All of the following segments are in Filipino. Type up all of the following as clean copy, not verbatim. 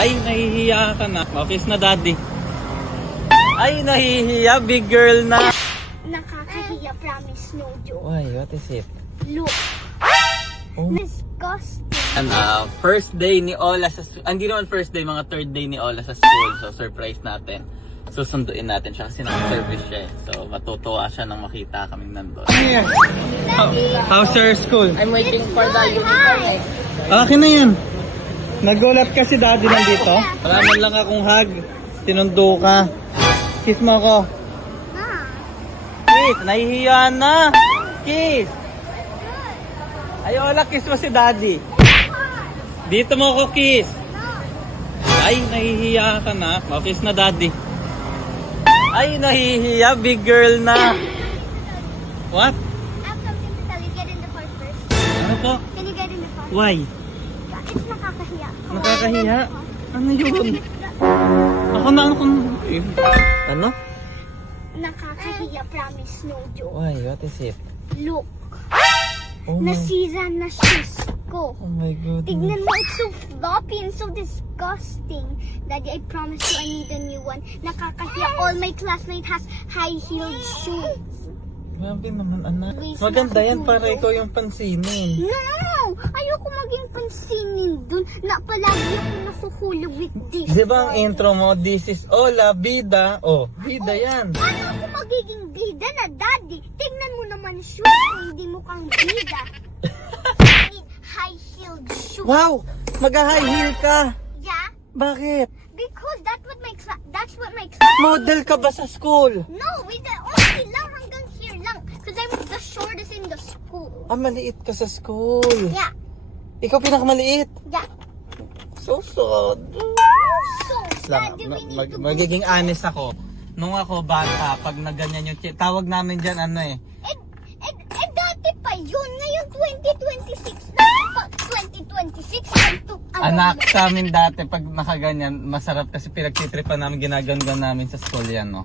Ay, nahihiya ka na. Office na, daddy. Ay, nahihiya. Big girl na. Nakakahiya, promise, no joke. Why? What is it? Look. Oh. Disgusting. First day ni Ola sa hindi naman first day, mga third day ni Ola sa school. So, surprise natin. Susunduin natin siya kasi naka-service siya. So, matutuwa siya nang makita kaming nandun. How's your school? I'm waiting for the uniform. Akin na yan. Nagulat kasi daddy nandito. Wala man lang akong hug. Sinundo ka. Kiss mo ako. Kiss, nahihiya na. Kiss. Ay, Ola, kiss mo si daddy. Dito mo ako kiss. Ay, nahihiya ka na. Kiss na daddy. Ay, nahihiya. Big girl na. What? I have something to tell you. Get in the car first. Ano po? Can you get in the car? Why? It's nakakahiya. Nakakahiya? Ano yun? Ako na ako. Ano? Nakakahiya, promise, no joke. Why? What is it? Look. Oh my, Nasira na shoes ko. oh my goodness. Tignan mo, it's so floppy and so disgusting. Daddy, I promise you I need a new one. Nakakahiya. All my classmates has high-heeled shoes. Grabe naman, anak. Please, Maganda yan para nakatulog. ikaw yung pansinin. No! Ayoko maging pansinin dun na palagi ako nakuhulog with this. Di ba ang one. intro mo, this is Ola, bida. Oh, bida yan. Paano ako magiging bida na, Daddy? Tignan mo naman shoes, hindi mo kang bida. I need high-heeled shoes. Wow! Mag-high heel ka. Yeah? Bakit? Because that's what my class... Model ka ba sa school? No, with the only lang hanggang here lang. Because I'm the shortest in the school. Ah, maliit ka sa school. Yeah. Ikaw pinakamaliit. Yeah. So sad. So, Daddy, we need to go. Magiging honest ako. Nung ako bata, pag naganyan yung tawag namin dyan ano eh. Dati pa yun. Ngayon, 2026 na. 2026. Anak sa amin dati, pag nakaganyan, masarap kasi pinagtitripan namin, ginaganyan namin sa school yan, no?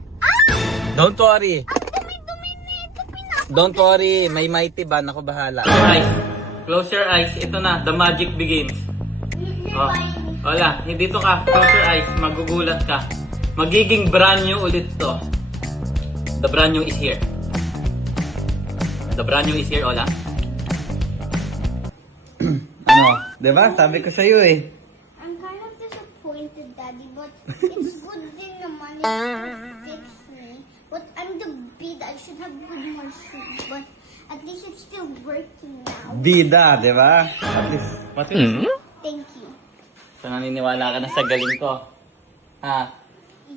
Don't worry. Ang dumi-dumi nito. Don't worry. May mighty ban. Ako bahala. Eyes. Close your eyes. Ito na. The magic begins. Oh. Wala. Dito ka. Close your eyes. Magugulat ka. Magiging brand new ulit to. The brand new is here. The brand new is here, Ola. Ano? Diba? Sabi ko sa'yo eh. I'm kind of disappointed, Daddy, but it's good din naman if you fix me. But I'm the bid. I should have good more shoes, but at least it's still working now. Bida, diba? At least. What is Thank you. So naniniwala ka na sa galing ko. Ha?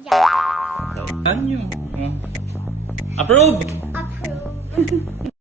Yeah. So, ano? Approve! Approve.